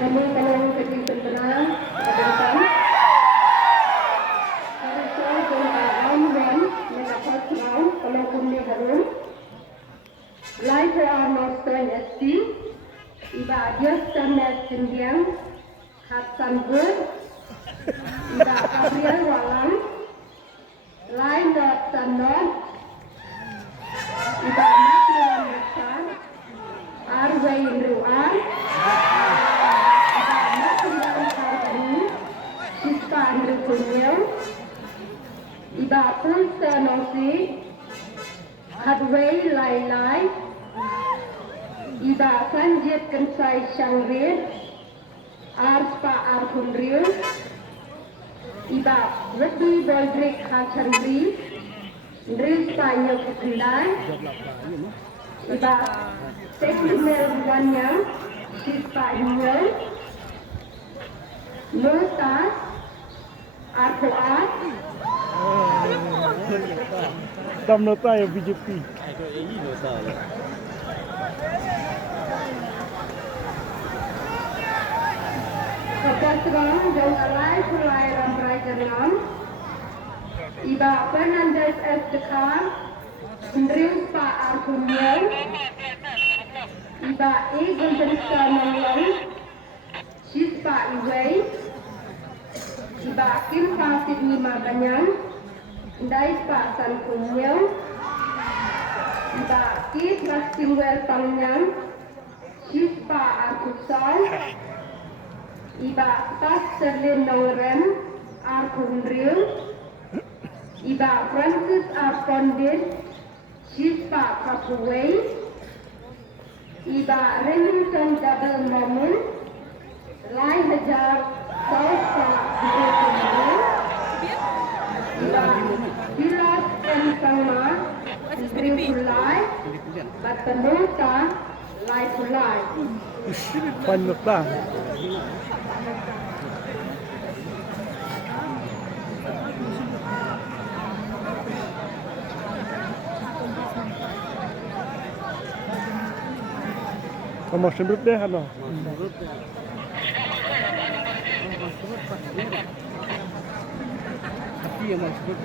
Kami tolong kerja tenang, akan Life are not so nasty. Iba just a net Indian, hat some good. Iba Gabriel Walang, line not some not. Iba Matthew Masan, Arway Ruan. Iba Matthew Karbani, Sispa Andrew Kunyel. Iba Pulsa Nosi, Hadway Lai Lai. Iba Sanjit Kansai Shangrid, Arspa Arhunril, Iba Weddi Boldrik Kachandri, Drispa Nyokutindai, Iba Tekimel Wanyang, Sispa Hinyel, Nurta, Arhoat, Tam nota ya BJP. Keputusan jauh alai sulai ramai jalan. Iba Fernandez Estekar, Andrew Pa Arhuniel, Iba Egon Bensa Nonglang, Sispa Iway, Iba Kim Pa Sidni Maganyang, Ndai Pa San Kunyel, Iba Kit Rastingwel Pangyang, Sispa Arkusal, Iba Pastor Nongren Arhunril, Iba Francis Arpondit, Sispa Kapuway, Iba Remington Double Momun, Lai Hajar Sausa Bukit Iba Bilas M. Sangma, Istri Kulai, Batanota, Lai Kulai. Banyak lah. Kamu sebut deh kan? Tapi yang mau sebut